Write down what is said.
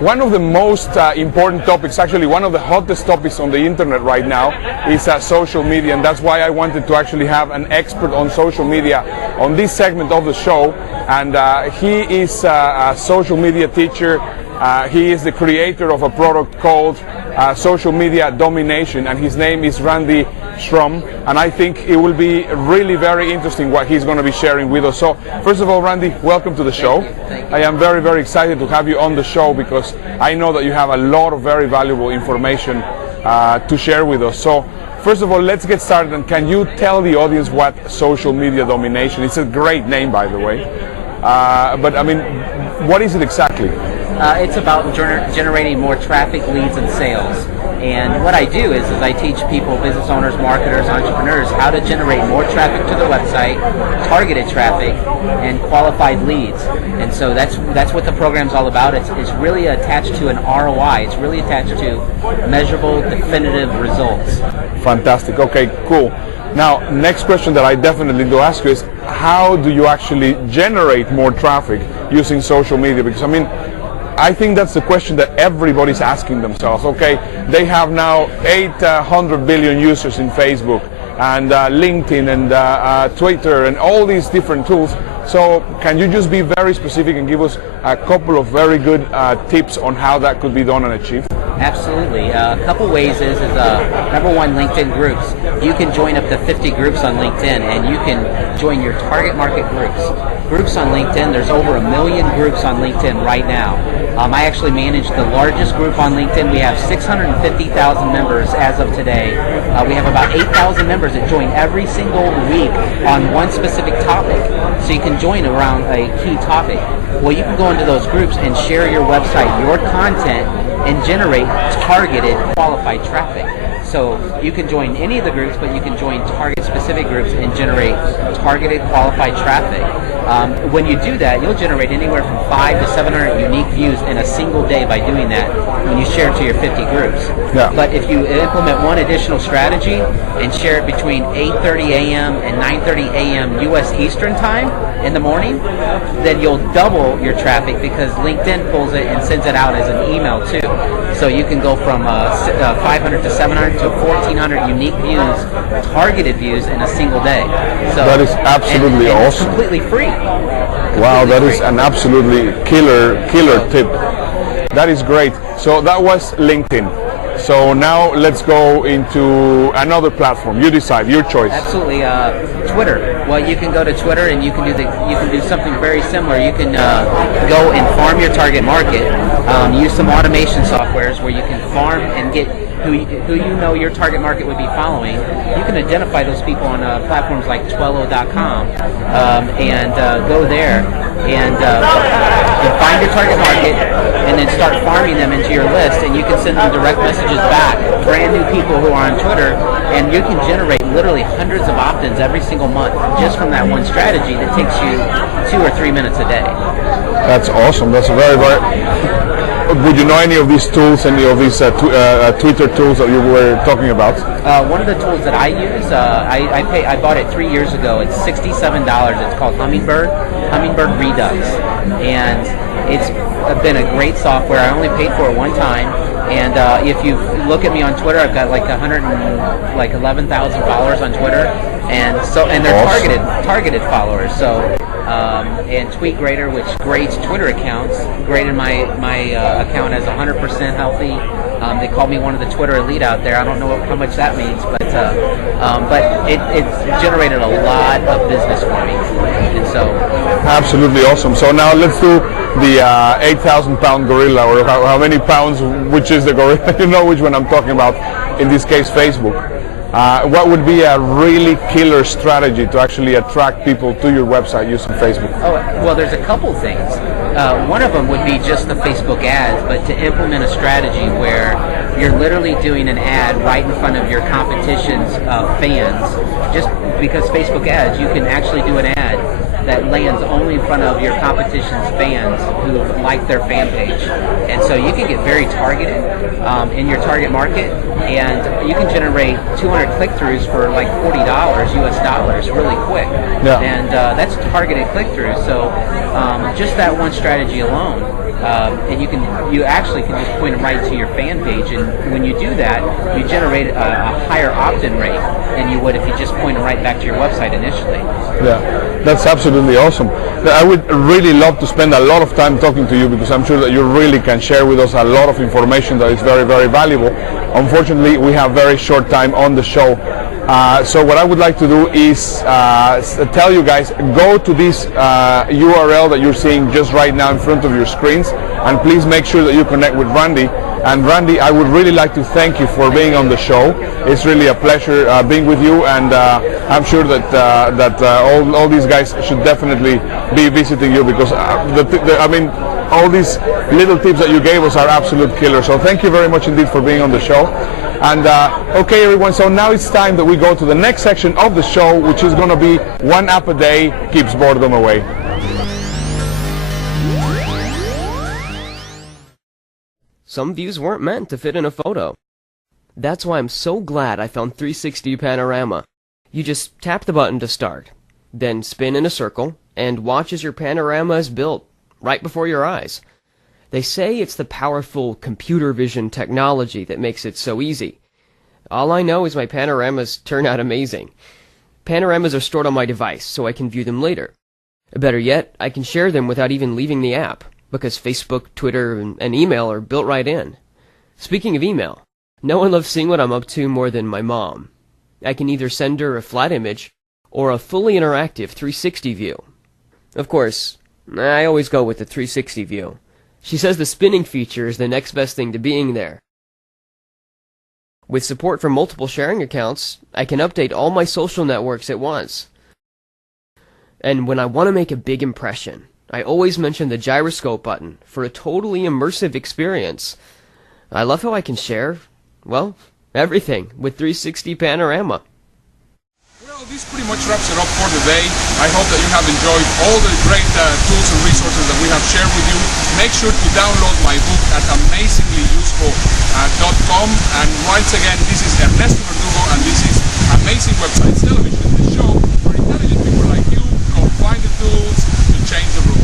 one of the most important topics, actually one of the hottest topics on the internet right now, is social media, and that's why I wanted to actually have an expert on social media on this segment of the show. And he is a social media teacher. He is the creator of a product called Social Media Domination, and his name is Randy Schrum, and I think it will be really very interesting what he's going to be sharing with us. So first of all, Randy, welcome to the show. Thank you. I am very, very excited to have you on the show because I know that you have a lot of very valuable information to share with us. So first of all, let's get started, and can you tell the audience what Social Media Domination is? It's a great name, by the way, but I mean, what is it exactly? It's about generating more traffic, leads, and sales. And what I do is I teach people, business owners, marketers, entrepreneurs, how to generate more traffic to their website, targeted traffic, and qualified leads. And so that's what the program's all about. It's really attached to an ROI. It's really attached to measurable, definitive results. Fantastic. Okay, cool. Now, next question that I definitely do ask you is, how do you actually generate more traffic using social media? Because I mean, I think that's the question that everybody's asking themselves. Okay, they have now 800 billion users in Facebook and LinkedIn and Twitter and all these different tools. So can you just be very specific and give us a couple of very good tips on how that could be done and achieved? Absolutely. A couple ways is number one, LinkedIn groups. You can join up to 50 groups on LinkedIn, and you can join your target market groups. Groups on LinkedIn, there's over 1 million groups on LinkedIn right now. I actually manage the largest group on LinkedIn. We have 650,000 members as of today. We have about 8,000 members that join every single week on one specific topic. So you can join around a key topic. Well, you can go into those groups and share your website, your content, and generate targeted, qualified traffic. So you can join any of the groups, but you can join target-specific groups and generate targeted, qualified traffic. When you do that, you'll generate anywhere from 500 to 700 unique views in a single day by doing that when you share it to your 50 groups. Yeah. But if you implement one additional strategy and share it between 8:30 a.m. and 9:30 a.m. U.S. Eastern Time in the morning, then you'll double your traffic because LinkedIn pulls it and sends it out as an email too. So you can go from 500 to 700 to 1,400 unique views, targeted views in a single day. So that is absolutely and awesome. It's completely free. Wow, that is an absolutely killer tip. That is great. So that was LinkedIn. So now let's go into another platform. You decide, your choice. Absolutely. Twitter. Well, you can go to Twitter and you can do something very similar. You can go and farm your target market. Use some automation softwares where you can farm and get who you know your target market would be following. You can identify those people on platforms like Twello.com and go there and find your target market and then start farming them into your list, and you can send them direct messages back, brand new people who are on Twitter, and you can generate literally hundreds of opt-ins every single month just from that one strategy that takes you 2 or 3 minutes a day. That's awesome. That's very, very... Would you know any of these tools, any of these Twitter tools that you were talking about? One of the tools that I use, I bought it 3 years ago. It's $67. It's called Hummingbird Redux, and it's been a great software. I only paid for it one time, and if you look at me on Twitter, I've got like 11,000 followers on Twitter, and they're awesome. targeted followers. So. And TweetGrader, which grades Twitter accounts, graded my account as 100% healthy. They called me one of the Twitter elite out there. I don't know how much that means, but it's generated a lot of business for me, and so absolutely awesome. So now let's do the 8,000-pound gorilla, or how many pounds? Which is the gorilla? You know which one I'm talking about. In this case, Facebook. What would be a really killer strategy to actually attract people to your website using Facebook? Oh, well, there's a couple things. One of them would be just the Facebook ads, but to implement a strategy where you're literally doing an ad right in front of your competition's fans. Just because Facebook ads, you can actually do an ad that lands only in front of your competition's fans who like their fan page. And so you can get very targeted in your target market, and you can generate 200 click-throughs for like $40 US dollars really quick. Yeah. And that's targeted click-throughs. So just that one strategy alone and you actually can just point them right to your fan page, and when you do that, you generate a higher opt-in rate than you would if you just point them right back to your website initially. Yeah, that's absolutely awesome. I would really love to spend a lot of time talking to you, because I'm sure that you really can share with us a lot of information that is very, very valuable. Unfortunately, we have very short time on the show. So what I would like to do is tell you guys, go to this URL that you're seeing just right now in front of your screens, and please make sure that you connect with Randy. And Randy, I would really like to thank you for being on the show. It's really a pleasure being with you, and I'm sure that all these guys should definitely be visiting you, because I mean, all these little tips that you gave us are absolute killers. So thank you very much indeed for being on the show. And okay, everyone, so now it's time that we go to the next section of the show, which is going to be one app a day keeps boredom away. Some views weren't meant to fit in a photo. That's why I'm so glad I found 360 Panorama. You just tap the button to start, then spin in a circle, and watch as your panorama is built right before your eyes. They say it's the powerful computer vision technology that makes it so easy. All I know is my panoramas turn out amazing. Panoramas are stored on my device, so I can view them later. Better yet, I can share them without even leaving the app, because Facebook, Twitter, and email are built right in. Speaking of email, no one loves seeing what I'm up to more than my mom. I can either send her a flat image or a fully interactive 360 view. Of course, I always go with the 360 view. She says the spinning feature is the next best thing to being there. With support for multiple sharing accounts, I can update all my social networks at once. And when I want to make a big impression, I always mention the gyroscope button for a totally immersive experience. I love how I can share, well, everything with 360 Panorama. Well, this pretty much wraps it up for today. I hope that you have enjoyed all the great tools and resources that we have shared with you. Make sure to download my book at amazinglyuseful.com. And once again, this is Ernesto Verdugo, and this is Amazing Websites Television, the show where intelligent people like you go find the tools to change the world.